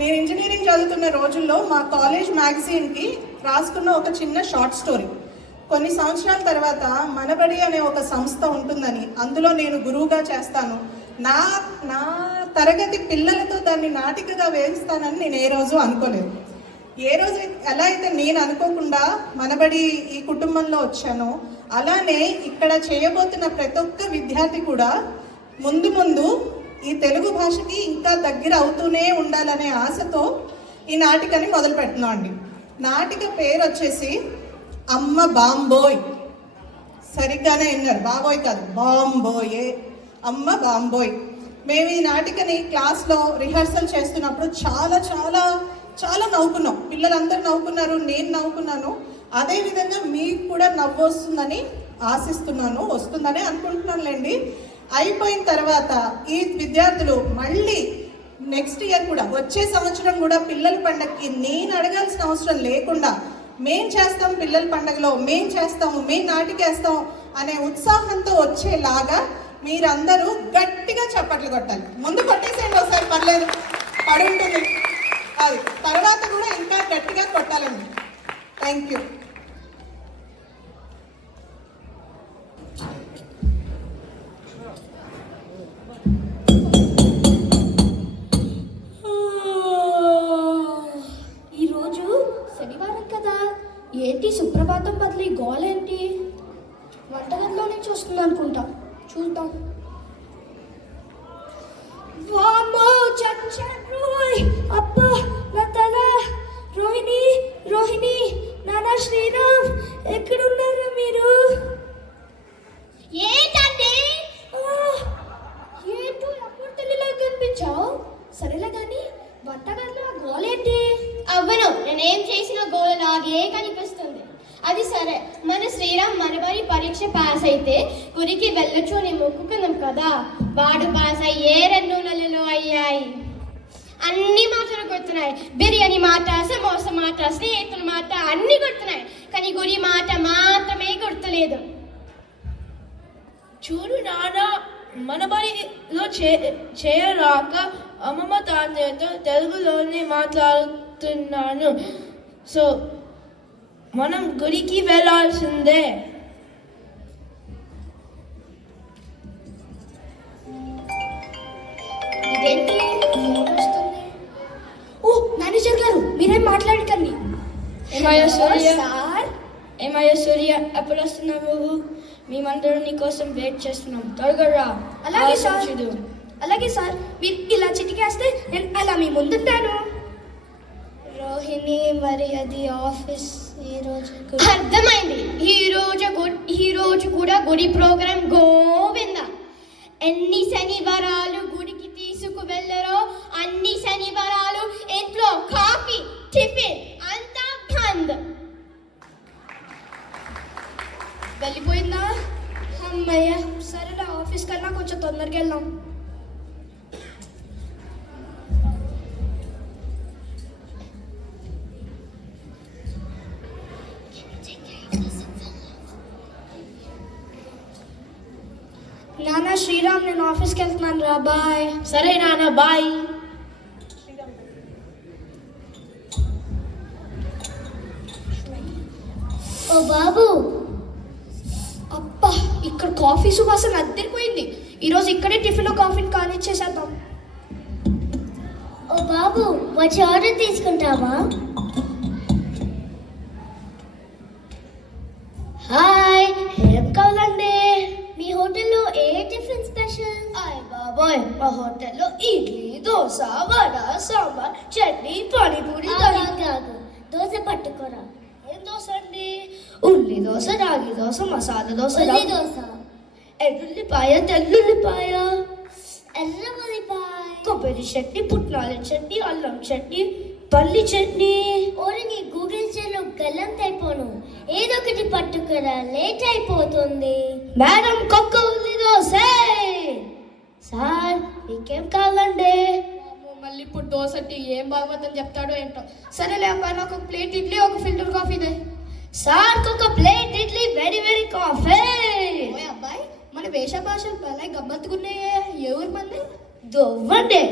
నేను ఇంజనీరింగ్ చదువుతున్న రోజుల్లో మా కాలేజ్ మ్యాగజైన్కి రాసుకున్న ఒక చిన్న షార్ట్ స్టోరీ. కొన్ని సంవత్సరాల తర్వాత మనబడి అనే ఒక సంస్థ ఉంటుందని, అందులో నేను గురువుగా చేస్తాను, నా నా తరగతి పిల్లలతో దాన్ని నాటికగా వేయిస్తానని నేను ఏ రోజు అనుకోలేదు. ఏ రోజు ఎలా అయితే నేను అనుకోకుండా మనబడి ఈ కుటుంబంలో వచ్చానో, అలానే ఇక్కడ చేయబోతున్న ప్రతి ఒక్క విద్యార్థి కూడా ముందు ముందు ఈ తెలుగు భాషకి ఇంకా దగ్గర అవుతూనే ఉండాలనే ఆశతో ఈ నాటికని మొదలు పెడుతున్నాం అండి. నాటిక పేరు వచ్చేసి అమ్మ బాంబోయ్. సరిగ్గానే విన్నారు, బాబోయ్ కాదు, బాంబోయే, అమ్మ బాంబోయ్. మేము ఈ నాటికని క్లాస్లో రిహర్సల్ చేస్తున్నప్పుడు చాలా చాలా చాలా నవ్వుకున్నాం. పిల్లలందరూ నవ్వుకున్నారు, నేను నవ్వుకున్నాను. అదేవిధంగా మీకు కూడా నవ్వు వస్తుందని ఆశిస్తున్నాను, వస్తుందని అనుకుంటున్నానులేండి. అయిపోయిన తర్వాత ఈ విద్యార్థులు మళ్ళీ నెక్స్ట్ ఇయర్ కూడా, వచ్చే సంవత్సరం కూడా పిల్లల పండగకి నేను అడగాల్సిన అవసరం లేకుండా మేం చేస్తాం, పిల్లల పండగలో మేం చేస్తాము, మేం నాటికేస్తాం అనే ఉత్సాహంతో వచ్చేలాగా మీరందరూ గట్టిగా చప్పట్లు కొట్టాలి. ముందు కొట్టేసేయండి ఒకసారి, పర్లేదు, పడుంటుంది. అది తర్వాత కూడా ఇంకా గట్టిగా కొట్టాలండి. Thank you. ఈరోజు శనివారం కదా, ఏంటి సుప్రభాతం బదిలీ గోలేంటి? వంటగదిలో నుంచి వస్తుంది అనుకుంటా, చూద్దాం. వామ్మో, చచ్చాను! అబ్బా, నా తల! రోహిణి, రోహిణి, నానా శ్రీరామ్, ఎక్కడున్నారా మీరు? ఏంటండి? ఏంటో ఎప్పుడు తల్లిలా కనిపించావు? సరేలే కానీ వంటగదిలో గోలేంటి? అవ్వను, నేనేం చేసిన గోల లాగే కనిపిస్తుంది. అది సరే, మన శ్రీరామ్ మనబడి పరీక్ష పాస్ అయితే గురికి వెళ్ళొచ్చు అని మొక్కుకున్నాం కదా. వాడు పాస్ అయ్యే 2 నెలలు అయ్యాయి. అన్ని మాటలు గుర్తున్నాయి. బిర్యానీ మాట, సమోసా మాట, స్నేహితుల మాట అన్ని గుర్తున్నాయి. కానీ గురి మాట మాత్రమే గుర్తులేదు. చూడు నాన్న, మనబడిలో చేయరాక అమ్మమ్మ తాతయ్యతో తెలుగులోనే మాట్లాడుతున్నాను. సో మనం గుడికి వెళ్ళాల్సిందే. ఇదేంటి వస్తుంది? ఓ మేనేజర్ గారు, మీరేం మాట్లాడకండి. ఏమయ్యా సూర్య, సార్, ఏమయ్యా సూర్య, ఎప్పుడు వస్తున్నావు? మేమందరం నీ కోసం వెయిట్ చేస్తున్నాం, త్వరగా రా. అలాగే సార్, అలాగే సార్. మీరు ఇలా చిటికేస్తే నేను అలా మీ ముందుంటాను. రోహిణి, మరి అది ఆఫీస్ ఈరోజు అర్థమైంది. ఈ రోజు కూడా గుడి ప్రోగ్రామ్ గోవింద. ఎన్ని శనివారాలు గుడికి తీసుకు వెళ్ళరో అన్ని శనివారాలు ఇంట్లో కాఫీ, టిఫిన్ అంతా బంద్. వెళ్ళిపోయిందా? అమ్మయ్య, సరేలే, ఆఫీస్ కన్నా కొంచెం తొందరగా వెళ్దాం. నాన్న శ్రీరామ్, నేను ఆఫీస్కి వెళ్తున్నాను రా, బాయ్. సరే నాన్న, బాయ్. ఓ బాబు, అబ్బా, ఇక్కడ కాఫీ సువాసన అద్దరిపోయింది. ఈరోజు ఇక్కడే టిఫిన్ కాఫీని కానిచ్చేసేద్దాం. ఓ బాబు, వచ్చి ఆర్డర్ తీసుకుంటావా? హాయ్, ఏం కావాలండి? మీ హోటల్లో ఏ టిఫిన్ స్పెషల్? అయ్ బాబోయ్, మా హోటల్లో ఇడ్లీ, దోశ, వడ, సాంబార్, చట్నీ, పానీపూరి. కాదు, దోశ పట్టుకోరా. ఏం దోశ అండి? ఉల్లి దోశ, రాగి దోశ, మసాలా దోశ, దోశ, ఎల్లుల్లిపాయ, తెల్లుల్లిపాయ, ఎర్ర ఉల్లిపాయ, కొబ్బరి చట్నీ, పుట్నాల చట్నీ, అల్లం చట్నీ, పల్లి చట్నీ. ఓరి నీ గూగుల్ చెల్లు గల్లంత అయిపోను. ఏదో ఒకటి పట్టుకురా, లేట్ అయిపోతుంది. మేడం, కొక్క ఉల్లి దోశ. సార్, మీకేం కావాలండి? మళ్ళీ ఇప్పుడు దోశ టీ ఏం బాగోదని చెప్తాడో ఏంటో. సరేలే, పైన ఒక ప్లేట్ ఇడ్లీ, ఒక ఫిల్టర్ కాఫీ దే. సార్, ఒక plate idli, very very coffee. ఓయ్ అబ్బాయి, మన వేష భాషలు భలే గమ్మత్తుకున్నాయే. ఎవరు మంది? దొవ్వండి.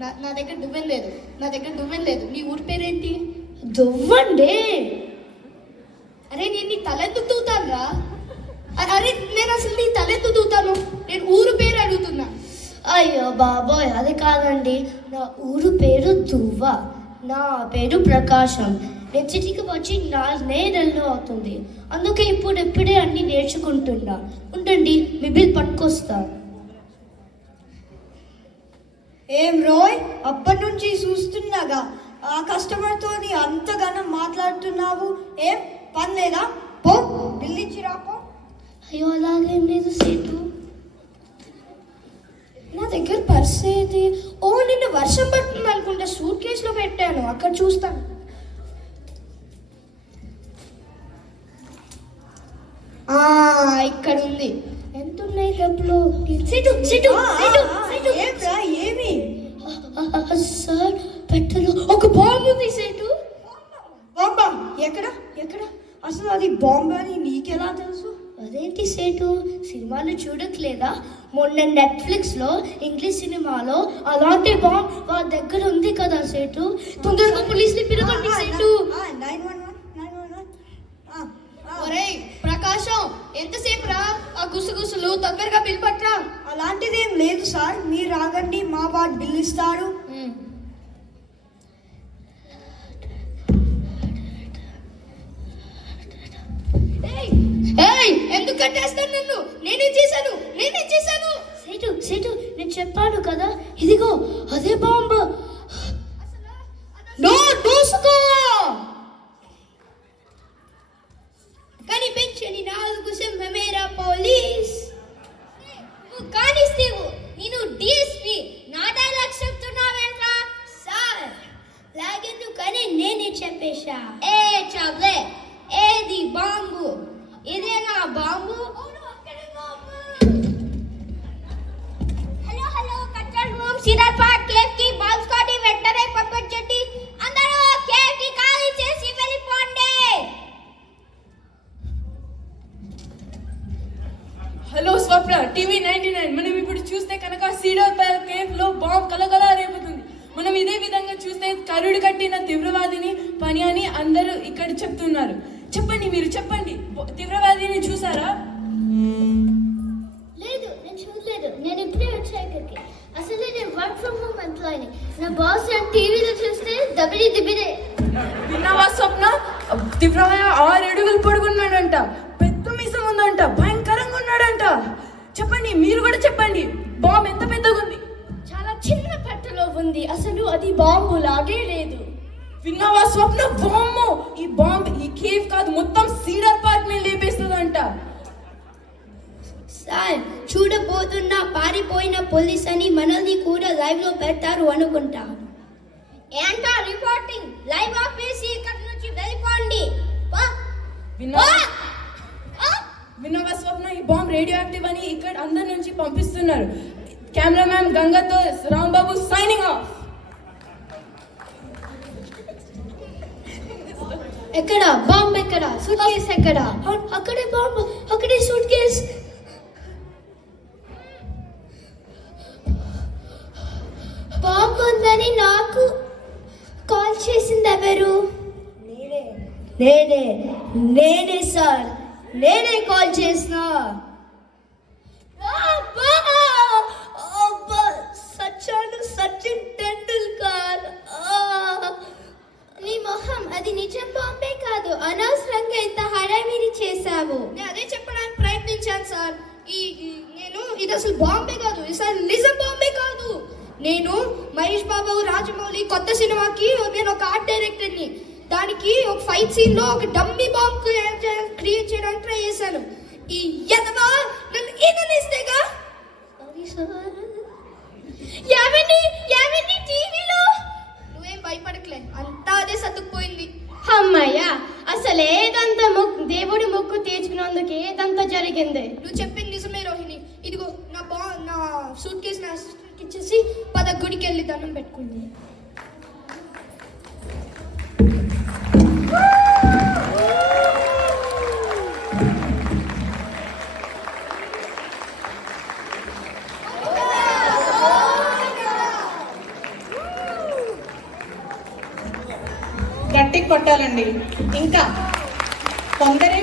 నా దగ్గర దువ్వెన లేదు నీ ఊరి పేరేంటి? దువ్వండి. అరే నేను నీ తలెందుకు దూతాను రా? అరే నేను అసలు నీ తలెందుకు దూతాను? నేను ఊరు పేరు అడుగుతున్నా. అయ్యో బాబోయ్, అది కాదండి. నా ఊరు పేరు దువ్వ. నా పేరు ప్రకాశం. నేను సిటీకి వచ్చి 4 నెలలు అవుతుంది. అందుకే ఇప్పుడే అన్ని నేర్చుకుంటున్నా. ఉండండి, మీ బిల్ పట్టుకొస్తా. ఏం రోయ్, అప్పటి నుంచి చూస్తున్నాగా ఆ కస్టమర్తో అంతగానో మాట్లాడుతున్నావు. ఏం పని లేదా? పో, బిల్ ఇచ్చి రాపో. అయ్యో అలాగేం లేదు సేటు. నా దగ్గర పర్స్ ఏది? ఓ నిన్న వర్షం పడుతుంది అనుకుంటా, సూట్ కేసులో పెట్టాను, అక్కడ చూస్తాను. ఇక్కడ ఉంది. ఎంత ఉన్నాయి డబ్బులు? సిటు. ఏంట్రా, ఏమి? సార్, పెట్టలో ఒక బాంబు ఉంది సేటు. బాంబా? ఎక్కడ? అసలు అది బాంబు అని నీకెలా తెలుసు? అదేంటి సేటు, సినిమాలు చూడట్లేదా? మొన్న నెట్ఫ్లిక్స్లో ఇంగ్లీష్ సినిమాలో అలాంటి బాంబ్ వాళ్ళ దగ్గర ఉంది కదా సేటు. తొందరగా పోలీసులు పిలవండి సేటు. 911. ఒరేయ్ ప్రకాశం, ఎంతసేపు రా ఆ గుసగుసలు? తొందరగా బిల్ పట్రా. అలాంటిదేం లేదు సార్, మీరు రాగండి, మా వాడు బిల్ ఇస్తారు. ఎందుకు కట్టేస్తాను నన్ను? నేనేం చేశాను? సేటు నేను చెప్పాను కదా, ఇదిగో అదే బాంబు. దూసుకో. కనిపించని 4 సింహమేరా పోలీస్. కానిస్తేవు నేను డిఎస్పి. నా డైలాగ్ చెప్తున్నావేంట్రా? సార్ లాగెందుకని నేనే చెప్పేశా. ఏ చావ్లే, ఏది బాంబు? ఇదేనా bomb? Hello control room, Siraj park cafe కి బాల్ స్క్వాడ్ వెంటనే పంపించండి. అందరూ కేఫ్ కి ఖాళీ చేసి వెళ్ళిపోండి. హలో స్వప్న, టీవీ 99. మనం ఇప్పుడు చూస్తే కనుక సీడర్ పార్క్ కేఫ్ లో బాంబ్ కలకలా రేపుతుంది. మనం ఇదే విధంగా చూస్తే కరుడు కట్టిన తీవ్రవాదిని పని అని అందరూ ఇక్కడ చెప్తున్నారు. చెప్పండి, మీరు చెప్పండి, తీవ్రవాదిని చూసారా? లేదు, నేను చూడలేదు. నేను ఇప్పుడే వచ్చా ఇక్కడికి. అసలు నేను వర్క్ ఫ్రమ్ హోమ్ ఎంప్లాయీని. నా బాస్ నేను టీవీలో చూస్తే దిబిడే. విన్నావా స్వప్న? తీవ్రవాది 6 అడుగులు పొడుగున్నాడంట, పెద్ద మీసం ఉందంట, భయంకరంగా ఉన్నాడంట. చెప్పండి, మీరు కూడా చెప్పండి, బాంబు ఎంత పెద్దగా ఉంది? చాలా చిన్న పెట్టెలో ఉంది. అసలు అది బాంబు లాగే లేదు. విన్నావా స్వప్న? బాంబు, ఈ బాంబు ఈ కేఫ్ కాదు, మొత్తం సీడర్ పార్క్ ని లేపేస్తుందంట. సార్, చూడబోతున్న పారిపోయిన పోలీస్ అని మనల్ని కూడా లైవ్ లో పెడతారు అనుకుంటా. ఏంటో రిపోర్టింగ్? లైవ్ ఆపేసి ఇక్కడ నుంచి వెళ్ళిపోండి. విన్నావా స్వప్న? ఈ బాంబ్ రేడియో యాక్టివ్ అని ఇక్కడ అందరి నుంచి పంపిస్తున్నారు. కెమెరామ్యాన్ గంగతో రాంబాబు సైనింగ్ ఆఫ్. ఎక్కడ బాంబు? ఎక్కడ సూట్ కేస్? ఎక్కడ? అక్కడే బాంబు, అక్కడే సూట్ కేస్. బాంబు ఉందని నాకు కాల్ చేసింది ఎవరు? నేనే సార్, నేనే కాల్ చేసిన. సచిన్ టెండూల్కర్. నీ మొహం, అది నిజం బాంబే కాదు. అనవసరంగా ఇంత హడావిడి చేశావు. నేను అదే చెప్పడానికి ప్రయత్నించాను సార్. ఇది అసలు బాంబే కాదు, అసలు నిజం బాంబే కాదు. నేను మహేష్ బాబు రాజమౌళి కొత్త సినిమాకి నేను ఒక ఆర్ట్ డైరెక్టర్ని. దానికి ఒక ఫైట్ సీన్ లో ఒక డమ్మీ బాంబ్ క్రియేట్ చేయడానికి ట్రై చేశాను. ఈ యదవా నన్ను ఈదనిస్తేగా. ఎవరిని టీవీలో? నువ్వేం భయపడకలే, అంతా అదే సర్దుకుపోయింది. అమ్మయ్యా, అసలు ఏదంతా దేవుడి మొక్కు తీర్చుకున్నందుకు ఏదంతా జరిగింది. నువ్వు చెప్పింది నిజమే రోహిణి. ఇదిగో నా సూట్ కేసు నా అసిస్టెంట్కి ఇచ్చేసి పద గుడికి వెళ్ళి దండం పెట్టుకుంది. గట్టిగా కొట్టాలండి. ఇంకా కొందరే